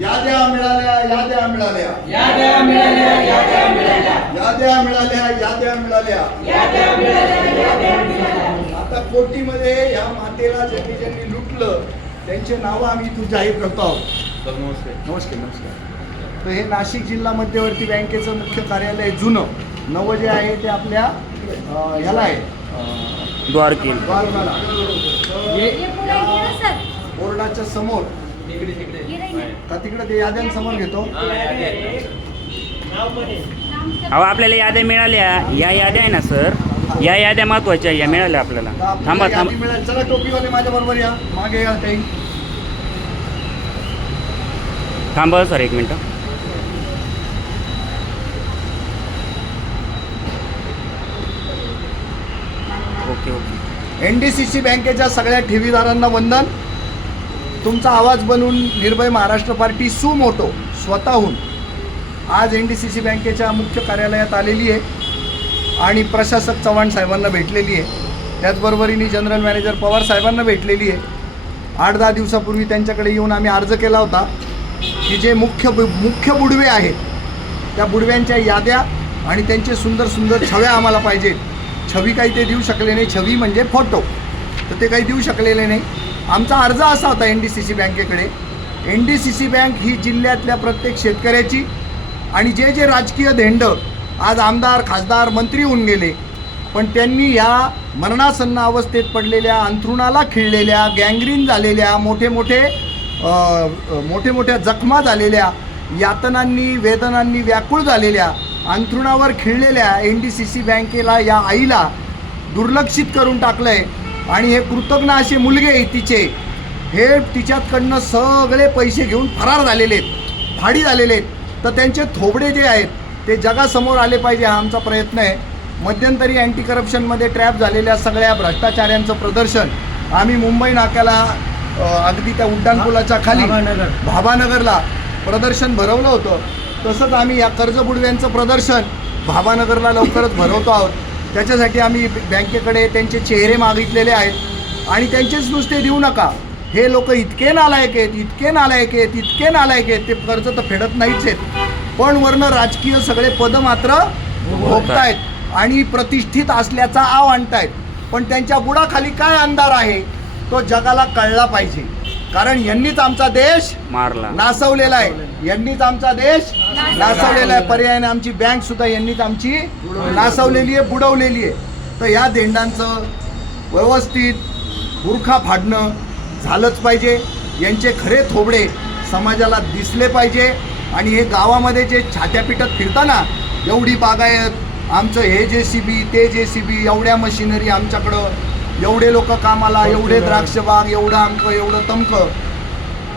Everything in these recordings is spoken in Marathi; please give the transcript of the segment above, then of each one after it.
याद्या मिळाल्या याद्या मिळाल्या. याद्या मिळाल्या याद्या मिळाल्या. याद्या मिळाल्या याद्या मिळाल्या. याद्या मिळाल्या याद्या मिळाल्या. आता कोटीमध्ये या मातेला ज्यांनी ज्यांनी लुटलं त्यांचे नावं आम्ही इथून जाहीर करतो आहोत. नमस्कार नमस्कार. तर हे नाशिक जिल्हा मध्यवर्ती बँकेचं मुख्य कार्यालय जुनं. नवं जे आहे ते आपल्या ह्याला आहे. अं, द्वारकेल. तर बोर्डाच्या समोर. का तिकडे ते याद्यांसमोर घेतो? अहो आपल्याला याद्या मिळाल्या. या याद्या आहे ना सर? या याद्या महत्त्वाच्या आहे, या मिळाल्या आपल्याला. थांबा यादी थांबा. मिळाली. चला टोपीवाले माझ्या बरोबर या. मागे या काही थांबा सर एक मिनटं. Okay okay. N D C C बँकेच्या सगळ्या ठेवीदारांना वंदन. तुमचा आवाज बनवून निर्भय महाराष्ट्र पार्टी सुमोटो स्वतःहून आज एन डी सी सी बँकेच्या मुख्य कार्यालयात आलेली आहे आणि प्रशासक चव्हाण साहेबांना भेटलेली आहे. त्याचबरोबरीने जनरल मॅनेजर पवार साहेबांना भेटलेली आहे. आठ दहा दिवसापूर्वी त्यांच्याकडे येऊन आम्ही अर्ज केला होता की जे मुख्य बु- मुख्य बुडवे आहेत त्या बुडव्यांच्या याद्या आणि त्यांचे सुंदर सुंदर छव्या आम्हाला पाहिजेत. छवी काही ते देऊ शकले नाही. छवी म्हणजे फोटो. तर ते काही देऊ शकलेले नाही. आमचा अर्ज असा होता एन डी सी सी बँकेकडे. N D C C bank ही जिल्ह्यातल्या प्रत्येक शेतकऱ्याची आणि जे जे राजकीय धेंड आज आमदार खासदार मंत्री होऊन गेले पण त्यांनी ह्या मरणासन्न अवस्थेत पडलेल्या अंथरुणाला खिळलेल्या गँग्रीन झालेल्या मोठे मोठे मोठे मोठ्या जखमा झालेल्या यातनांनी वेदनांनी व्याकुळ झालेल्या अंथरुणावर खिळलेल्या एन डी सी सी बँकेला या आईला दुर्लक्षित करून टाकलं आहे आणि हे कृतज्ञ असे मुलगे तिचे. हे तिच्याकडनं सगळे पैसे घेऊन फरार झालेले आहेत फाडी झालेले आहेत. तर त्यांचे थोबडे जे आहेत ते जगासमोर आले पाहिजे हा आमचा प्रयत्न आहे. मध्यंतरी अँटी करप्शनमध्ये ट्रॅप झालेल्या सगळ्या भ्रष्टाचाऱ्यांचं प्रदर्शन आम्ही मुंबई नाक्याला अगदी त्या उड्डाणपुलाच्या खाली भाभानगरला प्रदर्शन भरवलं होतं. तसंच आम्ही या कर्जबुडव्यांचं प्रदर्शन भाभानगरला लवकरच भरवतो आहोत. त्याच्यासाठी आम्ही बँकेकडे त्यांचे चेहरे मागितलेले आहेत. आणि त्यांचेच नुसते देऊ नका. हे लोक इतके नालायक आहेत इतके नालायक आहेत इतके नालायक आहेत ते कर्ज तर फेडत नाहीच आहेत. पण वरनं राजकीय सगळे पदं मात्र भोगतायत आणि प्रतिष्ठित असल्याचा आव आणतायत. पण त्यांच्या बुडाखाली काय अंधार आहे तो जगाला कळला पाहिजे. कारण यांनीच आमचा देश मारला. नासवलेला आहे. यांनीच आमचा देश नासवलेला. आहे. पर्यायाने आमची बँक सुद्धा यांनीच आमची नासवलेली आहे बुडवलेली आहे. तर या देंडांचं व्यवस्थित बुरखा फाडणं झालंच पाहिजे. यांचे खरे थोबडे समाजाला दिसले पाहिजे. आणि हे गावामध्ये जे छात्या पिटत फिरताना एवढी बागायत आमचं हे जे सी बी ते जे सी बी एवढ्या मशिनरी आमच्याकडं एवढे लोक कामाला एवढे द्राक्ष बाग एवढं आमकं एवढं तमकं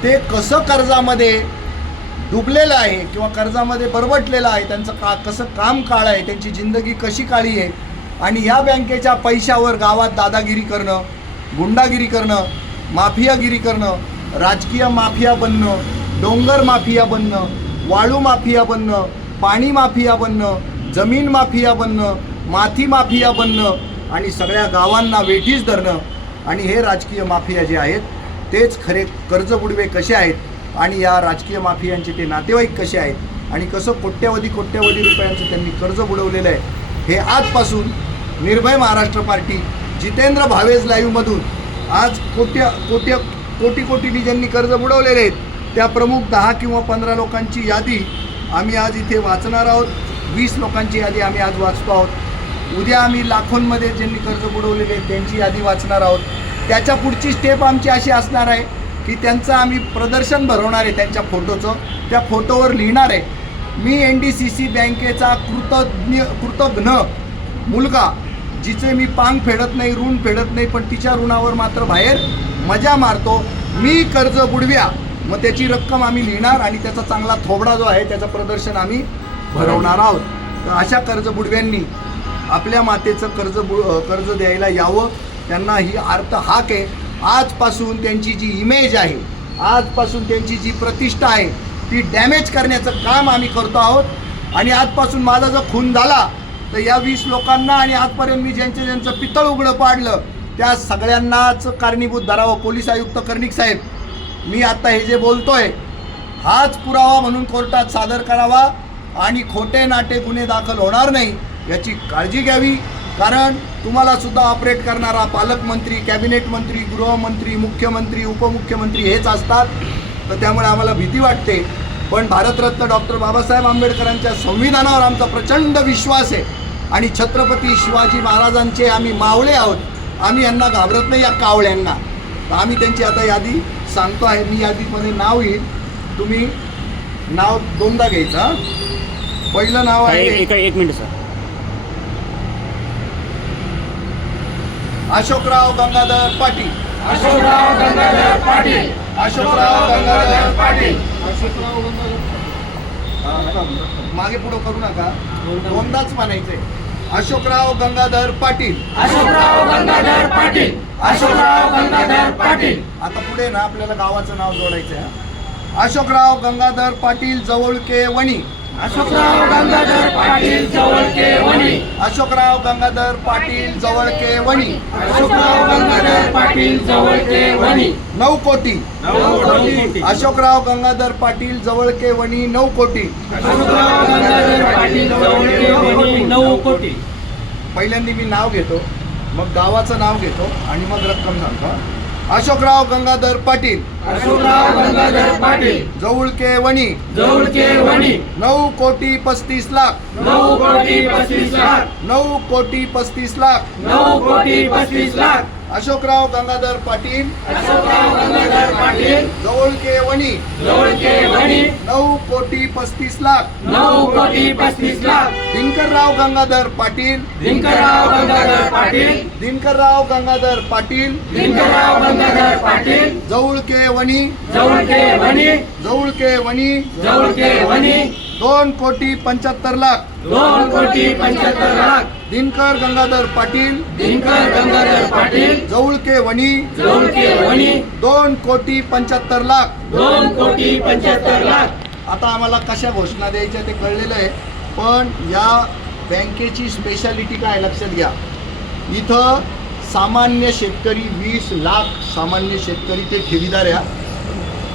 ते कसं कर्जामध्ये डुबलेलं आहे किंवा कर्जामध्ये परवटलेलं आहे त्यांचं का कसं काम काळ आहे त्यांची जिंदगी कशी काळी आहे आणि या बँकेच्या पैशावर गावात दादागिरी करणं गुंडागिरी करणं माफियागिरी करणं राजकीय माफिया बनणं डोंगर माफिया बनणं वाळू माफिया बनणं पाणी माफिया बनणं जमीन माफिया बनणं माती माफिया बनणं आणि सगळ्या गावांना वेठीस धरणं आणि हे राजकीय माफिया जे आहेत तेच खरे कर्जबुडवे कसे आहेत आणि या राजकीय माफियांचे ते नातेवाईक कसे आहेत आणि कसं कोट्यवधी कोट्यवधी रुपयांचं त्यांनी कर्ज बुडवलेलं आहे हे आजपासून निर्भय महाराष्ट्र पार्टी जितेंद्र भावेज लाईव्हमधून आज कोट्य कोट्य कोटी कोटीनी ज्यांनी कर्ज बुडवलेले आहेत त्या प्रमुख दहा किंवा पंधरा लोकांची यादी आम्ही आज इथे वाचणार आहोत. वीस लोकांची यादी आम्ही आज वाचतो आहोत. उद्या आम्ही लाखोंमध्ये ज्यांनी कर्ज बुडवलेले आहेत त्यांची यादी वाचणार आहोत. त्याच्या पुढची स्टेप आमची अशी असणार आहे की त्यांचं आम्ही प्रदर्शन भरवणार आहे त्यांच्या फोटोचं. त्या फोटोवर लिहिणार आहे मी एन डी सी सी बँकेचा कृतज्ञ कृतज्ञ मुलगा जिचे मी पांग फेडत नाही ऋण फेडत नाही पण तिच्या ऋणावर मात्र बाहेर मजा मारतो. मी कर्ज बुडव्या. मग त्याची रक्कम आम्ही लिहिणार आणि त्याचा चांगला थोबडा जो आहे त्याचं प्रदर्शन आम्ही भरवणार आहोत. तर अशा कर्ज बुडव्यांनी आपल्या मातेचं कर्ज बु कर्ज द्यायला यावं. त्यांना ही अर्थ हाक आहे. आजपासून त्यांची जी इमेज आहे आजपासून त्यांची जी प्रतिष्ठा आहे ती डॅमेज करण्याचं काम आम्ही करतो आहोत. आणि आजपासून माझा जर खून झाला तर या वीस लोकांना आणि आजपर्यंत मी ज्यांचं ज्यांचं पितळ उघडं पाडलं त्या सगळ्यांनाच कारणीभूत धरावं. पोलीस आयुक्त कर्णिक साहेब मी आता हे जे बोलतोय हाच पुरावा म्हणून कोर्टात सादर करावा. आणि खोटे नाटे गुन्हे दाखल होणार नाही. याची काळजी घ्यावी कारण तुम्हाला सुद्धा ऑपरेट करणारा पालकमंत्री कॅबिनेट मंत्री गृहमंत्री मुख्यमंत्री उपमुख्यमंत्री हेच असतात. तर त्यामुळे आम्हाला भीती वाटते. पण भारतरत्न डॉक्टर बाबासाहेब आंबेडकरांच्या संविधानावर आमचा प्रचंड विश्वास आहे. आणि छत्रपती शिवाजी महाराजांचे आम्ही मावळे आहोत. आम्ही यांना घाबरत नाही या कावळ्यांना. तर आम्ही त्यांची आता यादी सांगतो आहे. मी यादीमध्ये नाव येईल. तुम्ही नाव दोनदा घ्यायचं? पहिलं नाव आहे एक एक मिनिट सर. अशोकराव गंगाधर पाटील. अशोकराव गंगाधर पाटील. अशोकराव गंगाधर पाटील. मागे पुढं करू नका. दोनदाच म्हणायचंय. अशोकराव गंगाधर पाटील. अशोकराव गंगाधर पाटील. अशोकराव गंगाधर पाटील. आता पुढे ना आपल्याला गावाचं नाव जोडायचं आहे? अशोकराव गंगाधर पाटील जवळके वणी. अशोकराव गंगाधर पाटील जवळके वणी. अशोकराव गंगाधर पाटील जवळके वणी. अशोकराव गंगाधर पाटील जवळके वणी. नऊ कोटी. अशोकराव गंगाधर पाटील जवळके वणी नऊ कोटी. अशोकराव गंगाधर पाटील जवळके वणी नऊ कोटी. पहिल्यांदा मी नाव घेतो मग गावाचं नाव घेतो आणि मग रक्कम सांगतो अशोकराव गंगाधर पाटील. अशोकराव गंगाधर पाटील. जवळके वणी. जवळके वणी. नऊ कोटी पस्तीस लाख. नऊ कोटी पस्तीस लाख. नऊ कोटी पस्तीस लाख. नऊ कोटी पस्तीस लाख. अशोकराव गंगाधर पाटील. अशोकराव गंगाधर पाटील. जवळके वणी. जवळके वणी. नऊ कोटी पस्तीस लाख. नऊ कोटी पस्तीस लाख. दिनकरराव गंगाधर पाटील. दिनकरराव गंगाधर पाटील. दिनकरराव गंगाधर पाटील. दिनकरराव गंगाधर पाटील. जवळके वणी. जवळके वणी. जवळके वणी. जवळके वणी. दोन कोटी पंच्याहत्तर लाख. दोन कोटी पंच्याहत्तर लाख. दिनकर गंगाधर पाटील. दिनकर गंगाधर पाटील. जवळके वणी. जवळके वणी. दोन कोटी पंच्याहत्तर लाख. दोन कोटी पंच्याहत्तर लाख. आता आम्हाला कशा घोषणा द्यायच्या ते कळलेलं आहे. पण या बँकेची स्पेशालिटी काय लक्षात घ्या. इथं सामान्य शेतकरी वीस लाख सामान्य शेतकरी ते ठेवीदार या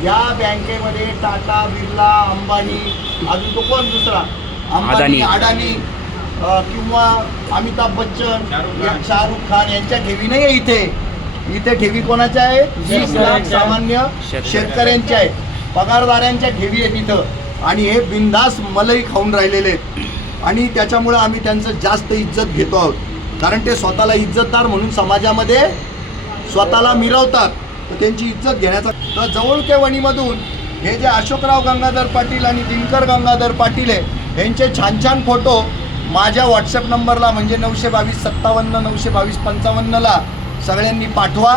या बँकेमध्ये टाटा बिर्ला अंबानी अजून तो कोण दुसरा? अंबानी अदानी. अडानी अ, किंवा अमिताभ बच्चन शाहरुख खान. यांच्या ठेवी नाही आहे इथे. इथे ठेवी कोणाच्या आहेत? वीस लाख सामान्य. शेतकऱ्यांच्या. आहेत. पगारदारांच्या ठेवी आहेत इथं. आणि हे बिंदास मलई खाऊन राहिलेले आहेत. आणि त्याच्यामुळं आम्ही त्यांचं जास्त इज्जत घेतो आहोत. कारण ते स्वतःला इज्जतदार म्हणून समाजामध्ये स्वतःला मिरवतात. तर त्यांची इज्जत घेण्याचा तर जवळके वणीमधून हे जे अशोकराव गंगाधर पाटील आणि दिनकर गंगाधर पाटील आहे यांचे छान छान फोटो माझ्या व्हॉट्सअप नंबरला म्हणजे नऊशे बावीस सत्तावन्न नऊशे बावीस पंचावन्नला सगळ्यांनी पाठवा.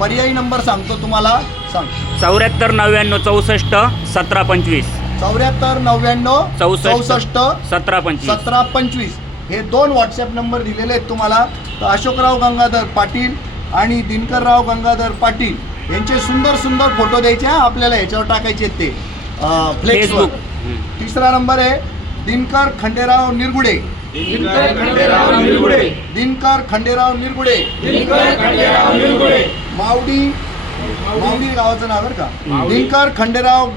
पर्यायी नंबर सांगतो तुम्हाला. सांग. चौऱ्याहत्तर नव्याण्णव चौसष्ट सतरा पंचवीस. चौऱ्याहत्तर नव्याण्णव चौसष्ट सतरा पंचवीस. सतरा पंचवीस. हे दोन व्हॉट्सअप नंबर दिलेले आहेत तुम्हाला. तर अशोकराव गंगाधर पाटील आणि दिनकरराव गंगाधर पाटील यांचे सुंदर सुंदर फोटो द्यायचे हा आपल्याला ह्याच्यावर टाकायचे आहेत ते. अं, फ्लेक्सवर फेसबुक हम्म. तिसरा नंबर आहे दिनकर खंडेराव निरगुडे. दिनकर खंडेराव निरगुडे. दिनकर खंडेराव निरगुडे. दिनकर खंडेराव निरगुडे. मावडी मावडी गावाचं नाव बरं का? दिनकर खंडेराव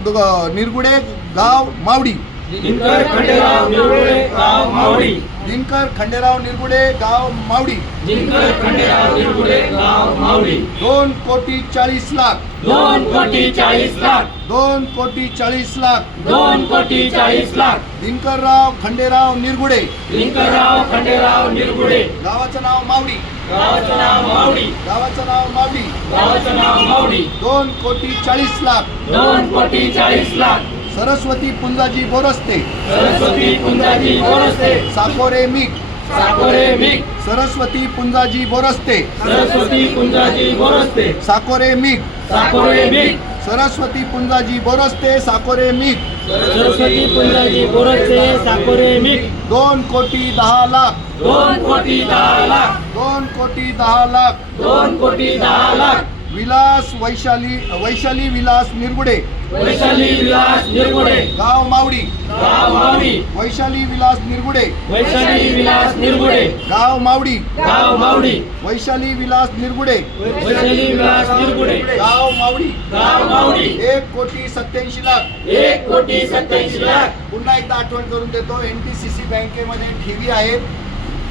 निरगुडे गाव मावडी दिनकर खंडेराव निरगुडे गाव मावडी दिनकर खंडेराव निरगुडे गाव मावडी दिनकर खंडेराव निरगुडे गाव मावडी दोन कोटी चाळीस लाख. दोन कोटी चाळीस लाख. दोन कोटी चाळीस लाख. दोन कोटी चाळीस लाख. दिनकरराव खंडेराव निरगुडे. दिनकरराव खंडेराव निरगुडे. गावाचं नाव मावडी गावाचं नाव मावडी. गावाचं नाव मावडी. गावाचं नाव मावडी. दोन कोटी चाळीस लाख. दोन कोटी चाळीस लाख. सरस्वती पुंजाजी बोरस्ते. सरस्वती पुंजाजी बोरस्ते. साकोरे मिक. साकोरे मिक. सरस्वती पुंजाजी बोरस्ते. सरस्वती पुंजाजी बोरस्ते. साकोरे मिक. साकोरे मिक. सरस्वती पुंजाजी बोरस्ते साकोरे मिक सरस्वती पुंजाजी बोरस्ते साकोरे मिक दोन कोटी दहा लाख. दोन कोटी दहा लाख. दोन कोटी दहा लाख. दोन कोटी दहा लाख. विलास वैशाली वैशाली विलास निरगुडे. वैशाली विलास निरगुडे. गाव मावडी. गाव मावडी. वैशाली विलास निरगुडे. वैशाली विलास निरगुडे. गाव मावडी. गाव मावडी. वैशाली विलास निरगुडे. वैशाली विलास निरगुडे. गाव मावडी. गाव मावडी. एक कोटी सत्याऐंशी लाख. एक कोटी सत्याऐंशी लाख. पुन्हा एकदा आठवण करून देतो एन टी सी सी बँकेमध्ये ठेवी आहेत.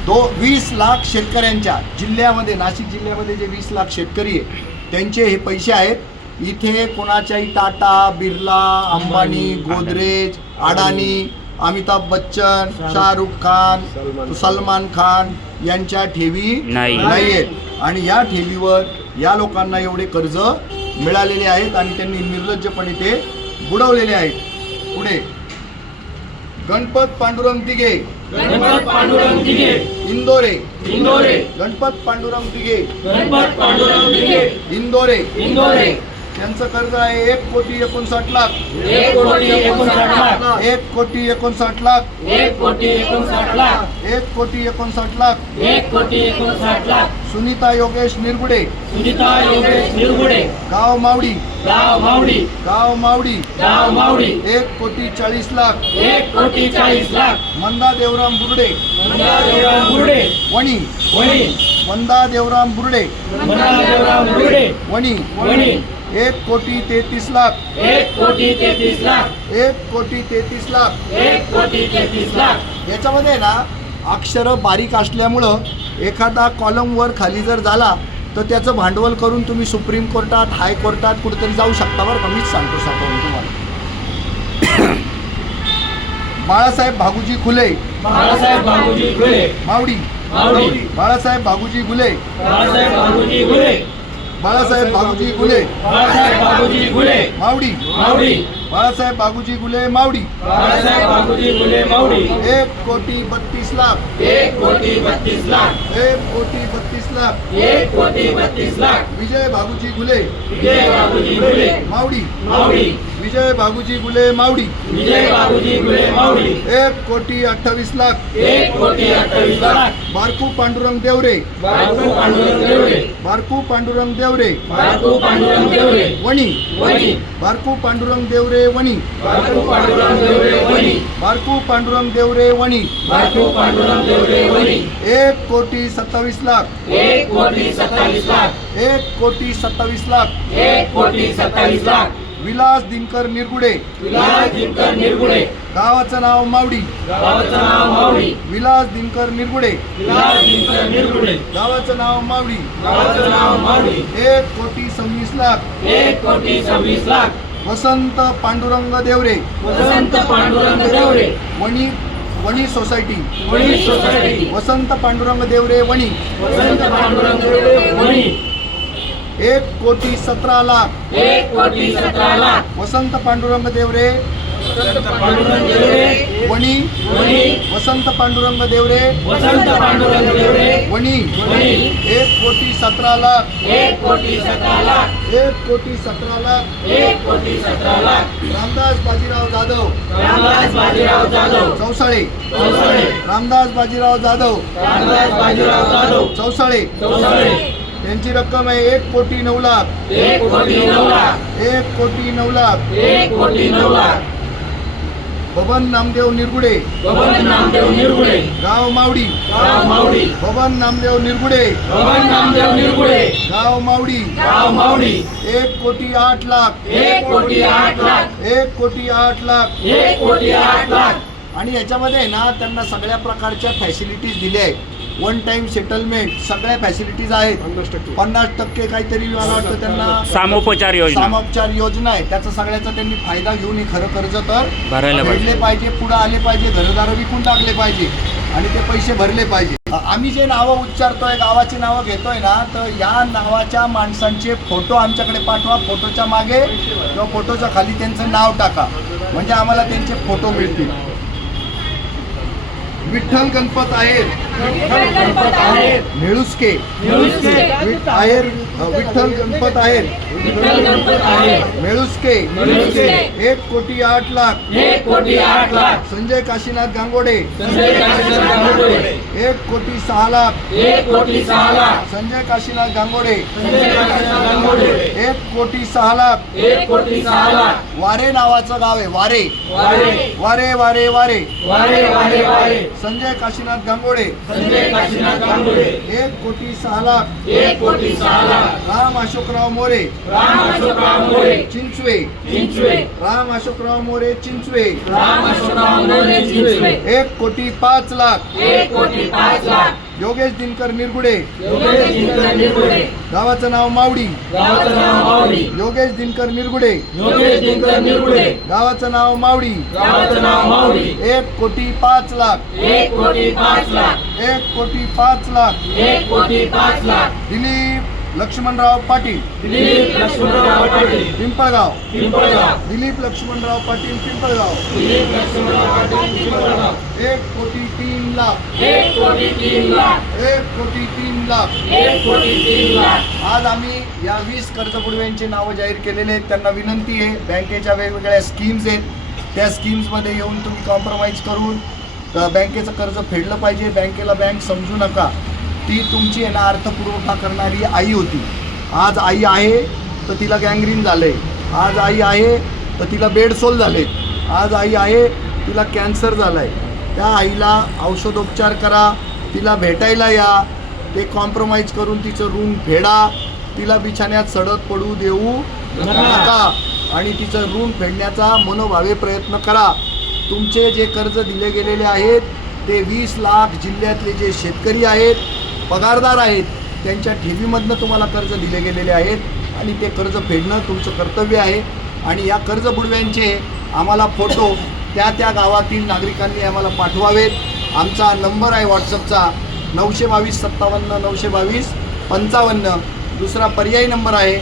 दो वीस लाख शेतकऱ्यांच्या जिल्ह्यामध्ये नाशिक जिल्ह्यामध्ये जे वीस लाख शेतकरी आहे त्यांचे हे पैसे आहेत. इथे कोणाच्याही टाटा बिर्ला अंबानी गोदरेज अडानी अमिताभ बच्चन शाहरुख खान सलमान खान. यांच्या ठेवी नाही. आहेत आणि या ठेवीवर या लोकांना एवढे कर्ज मिळालेले आहेत आणि त्यांनी निर्लज्जपणे ते बुडवलेले आहेत. पुढे. गणपत पांडुरंग दिघे. गणपत पांडुरंग दिघे. इंदोरे. इंदोरे. गणपत पांडुरंग दिघे. गणपत पांडुरंग दिघे. इंदोरे. इंदोरे. त्यांचं कर्ज आहे एक कोटी एकोणसाठ लाख. एक कोटी एकोणसाठ लाख. एक कोटी एकोणसाठ लाख. एक कोटी एकोणसाठ लाख. एक कोटी एकोणसाठ लाख. एक कोटी एकोणसाठ लाख. सुनीता योगेश निरगुडे. सुनीता योगेश निरगुडे. गाव मावडी. गाव मावडी. गाव मावडी. गाव मावडी. एक कोटी चाळीस लाख. एक कोटी चाळीस लाख. मंदा देवराम बुर्डे. मंदा देवराम बुर्डे. वणी. वणी. मंदा देवराम बुर्डे. मंदा देवराम बुर्डे. वणी. वणी. एक कोटी तेहतीस लाख. एक कोटी तेहतीस लाख. एक कोटी तेहतीस लाख. एक कोटी तेहतीस लाख. याच्यामध्ये ना अक्षरं बारीक असल्यामुळं एखादा कॉलम वर खाली जर झाला तर त्याचं भांडवल करून तुम्ही सुप्रीम कोर्टात हायकोर्टात कुठेतरी जाऊ शकता बरं का? मीच सांगतो साधारण तुम्हाला. बाळासाहेब भागूजी खुले बाळासाहेब बाबूजी घुले मावडी मावडी बाळासाहेब भागूजी गुले बाळासाहेब बाबूजी घुले बाळासाहेब भागूजी गुले बाळासाहेब बाबूजी घुले मावडी मावडी बाळासाहेब भागूजी गुले मावडी. बाळासाहेब बाबूजी घुले मावडी. एक कोटी बत्तीस लाख. एक कोटी बत्तीस लाख. एक कोटी बत्तीस लाख. एक कोटी बत्तीस लाख. विजय भागूजी गुले. विजय बाबूजी घुले मावडी. मावडी. विजय भागूजी गुले मावडी. विजय बाबूजी घुले मावडी. एक कोटी अठ्ठावीस लाख. एक कोटी अठ्ठावीस लाख. बारकू पांडुरंग देवरे. बाळकू पांडुरंग देवरे. बारकू पांडुरंग देवरे. बाळकू पांडुरंग देवरे. वणी. वणी. बारकू पांडुरंग देवरे. वणी बाळकू पांडुरंग देवरे वणी बारकू पांडुरंग देवरे वणी बाळकू पांडुरंग देवरे वणी एक कोटी सत्तावीस लाख. एक कोटी सत्तावीस लाख. एक कोटी सत्तावीस लाख. एक कोटी सत्तावीस लाख. विलास दिनकर निरगुडे. विलास दिनकर निरगुडे. गावाचं नाव मावडी गावाचं नाव मावडी विलास दिनकर निरगुडे. विलास दिनकर निरगुडे. गावाचं नाव मावडी गावाचं नाव मावडी एक कोटी सव्वीस लाख. एक कोटी सव्वीस lakh. Vasant Pandurang Deore. Vasant Pandurang Deore. Wani Wani society Wani society Vasant Pandurang Devare Wani. वसंत पांडुरंग देवरे वणी. एक कोटी सतरा लाख. एक कोटी सतरा लाख. वसंत पांडुरंग देवरे पांडुरंग देवरे वणी. वणी. वसंत पांडुरंग देवरे. वसंत पांडुरंग देवरे. वणी. वणी. एक कोटी सतरा लाख. एक कोटी सतरा लाख. एक कोटी सतरा लाख. एक कोटी सतरा लाख. रामदास बाजीराव जाधव. रामदास बाजीराव जाधव. चौसाळे. चौसाळे. रामदास बाजीराव जाधव. रामदास बाजीराव जाधव. चौसाळे. चौसाळे. त्यांची रक्कम आहे एक कोटी नऊ लाख. एक कोटी नऊ लाख. एक कोटी नऊ लाख. एक कोटी नऊ लाख. बबन नामदेव निरगुडे. बबन नामदेव निरगुडे. गाव मावडी. गाव मावडी. बबन नामदेव निरगुडे. बबन नामदेव निरगुडे. गाव मावडी. गाव मावडी. एक कोटी आठ लाख. एक कोटी आठ लाख. एक कोटी आठ लाख. एक कोटी आठ लाख. आणि याच्यामध्ये ना त्यांना सगळ्या प्रकारच्या फॅसिलिटीज दिल्या आहेत. वन टाइम सेटलमेंट सगळ्या फॅसिलिटीज आहेत. पन्नास टक्के. काहीतरी मला वाटतं त्यांना सामोपचार योजना. सामोपचार योजना आहे. त्याचा सगळ्याचा त्यांनी फायदा घेऊन हे खरं कर्ज तर भरायला पाहिजे. पुढे आले पाहिजे घरदार विकून टाकले पाहिजे आणि ते पैसे भरले पाहिजे. आम्ही जे नावं उच्चारतोय गावाची नावं घेतोय ना तर या नावाच्या माणसांचे फोटो आमच्याकडे पाठवा. फोटोच्या मागे किंवा फोटोच्या खाली त्यांचं नाव टाका. म्हणजे आम्हाला त्यांचे फोटो मिळतील. विठ्ठल गणपत आहेत. निळुस्के. आहेर विठ्ठल गणपत आहेर मेळुस्के एक कोटी आठ लाख. एक कोटी आठ लाख. संजय काशीनाथ गांगोडे. एक कोटी सहा लाख. एक कोटी सहा लाख. संजय काशीनाथ गांगोडे. एक कोटी सहा लाख. एक कोटी सहा लाख. वारे नावाचं गाव आहे वारे. वारे वारे वारे. वारे वारे वारे. संजय काशीनाथ गांगोडे. एक कोटी सहा लाख. एक कोटी सहा लाख. राम अशोकराव मोरे. राम अशोकराव मोरे. चिंचवे. चिंचवे. राम अशोकराव मोरे चिंचवे. राम अशोकराव मोरे चिंचवे. एक कोटी पाच लाख. एक कोटी पाच लाख. योगेश दिनकर निरगुडे. योगेश जिंकन निरगुडे. गावाचं नाव मावडी योगेश दिनकर निरगुडे. योगेश जिंकन निरगुडे. गावाचं नाव मावडी गावाचं नाव मावडी एक कोटी पाच लाख. एक कोटी पाच लाख. एक कोटी पाच लाख. एक कोटी पाच लाख. दिलीप लक्ष्मणराव पाटील. दिलीप लक्ष्मणराव पाटील. पिंपळगाव. पिंपळगाव. दिलीप लक्ष्मणराव पाटील पिंपळगाव. दिलीप लक्ष्मणराव पाटील पिंपळगाव. एक कोटी तीन लाख. एक कोटी तीन लाख. एक कोटी तीन लाख. एक कोटी तीन लाख. आज आम्ही या वीस कर्जबुडव्यांची नावं जाहीर केलेले आहेत. त्यांना विनंती आहे बँकेच्या वेगवेगळ्या स्कीम्स आहेत. त्या स्कीम्समध्ये येऊन तुम्ही कॉम्प्रोमाइज करून बँकेचं कर्ज फेडलं पाहिजे. बँकेला बँक समजू नका. ती तुमची आहे ना अर्थपुरवठा करणारी आई होती. आज आई आहे तर तिला गँग्रीन झालंय. आज आई आहे तर तिला बेडसोल झाले आज आई आहे तिला कॅन्सर झालाय. त्या आईला औषधोपचार करा तिला भेटायला या. ते कॉम्प्रोमाइज करून तिचं रूम फेडा. तिला बिछाण्यात सडत पडू देऊ नका. आणि तिचं ऋण फेडण्याचा मनोभावे प्रयत्न करा. तुमचे जे कर्ज दिले गेलेले आहेत ते वीस लाख जिल्ह्यातले जे शेतकरी आहेत पगारदार आहेत त्यांच्या ठेवीमधनं तुम्हाला कर्ज दिले गेलेले आहेत आणि ते कर्ज फेडणं तुमचं कर्तव्य आहे. आणि या कर्ज बुडव्यांचे आम्हाला फोटो त्या त्या गावातील नागरिकांनी आम्हाला पाठवावेत. आमचा नंबर आहे व्हॉट्सअपचा नऊशे बावीस सत्तावन्न नऊशे बावीस पंचावन्न. दुसरा पर्यायी नंबर आहे.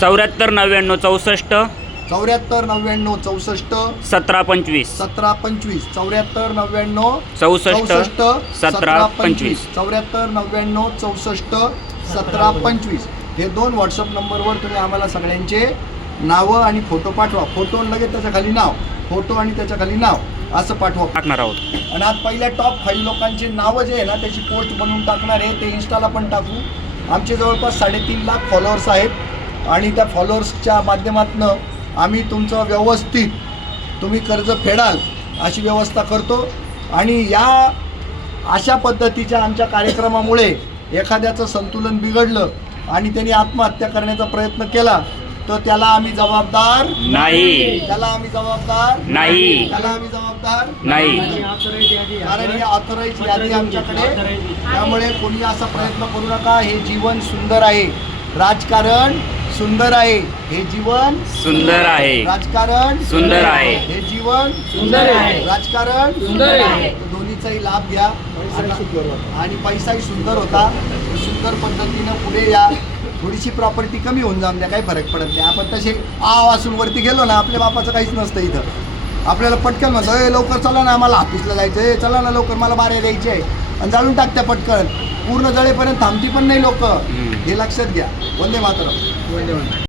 चौऱ्याहत्तर नव्याण्णव चौसष्ट. चौऱ्याहत्तर नव्याण्णव चौसष्ट. सतरा पंचवीस. सतरा पंचवीस. चौऱ्याहत्तर नव्याण्णव चौसष्ट सतरा पंचवीस. चौऱ्याहत्तर नव्याण्णव चौसष्ट सतरा पंचवीस. हे दोन व्हॉट्सअप नंबरवर तुम्ही आम्हाला सगळ्यांचे नावं आणि फोटो पाठवा. फोटो आणि लगेच त्याच्याखाली नाव. फोटो आणि त्याच्याखाली नाव. असं पाठवा. टाकणार आहोत. आणि आज पहिल्या टॉप फाईव्ह लोकांचे नावं जे आहे ना त्याची पोस्ट बनवून टाकणार आहे. ते इन्स्टाला पण टाकू. आमचे जवळपास साडेतीन लाख फॉलोअर्स आहेत. आणि त्या फॉलोअर्सच्या माध्यमातून आम्ही तुमचं व्यवस्थित तुम्ही कर्ज फेडाल अशी व्यवस्था करतो. आणि या अशा पद्धतीच्या आमच्या कार्यक्रमामुळे एखाद्याचं संतुलन बिघडलं आणि त्यांनी आत्महत्या करण्याचा प्रयत्न केला तर त्याला आम्ही जबाबदार नाही. त्याला आम्ही जबाबदार नाही. त्याला आम्ही जबाबदार नाही. कारण ही ऑथराईज यादी आमच्याकडे. त्यामुळे कोणी असा प्रयत्न करू नका. हे जीवन सुंदर आहे. राजकारण सुंदर आहे. हे जीवन सुंदर आहे. राजकारण सुंदर आहे. हे जीवन सुंदर आहे. राजकारण सुंदर आहे. दोन्हीचाही लाभ घ्या. आणि पैसाही सुंदर होता. सुंदर पद्धतीनं पुढे या. थोडीशी प्रॉपर्टी कमी होऊन जाऊन द्या. काही फरक पडत नाही. आपण तसे आ वासून वरती गेलो ना आपल्या बापाचं काहीच नसतं इथं. आपल्याला पटकन म्हणतो "ए, लवकर चला ना मला ऑफिसला जायचं आहे चला ना लवकर. मला बारे द्यायचे आहे आणि जाळून टाकत्या पटकन. पूर्ण जळेपर्यंत थांबती पण नाही लोक. हे लक्षात घ्या. वंदे मातरम.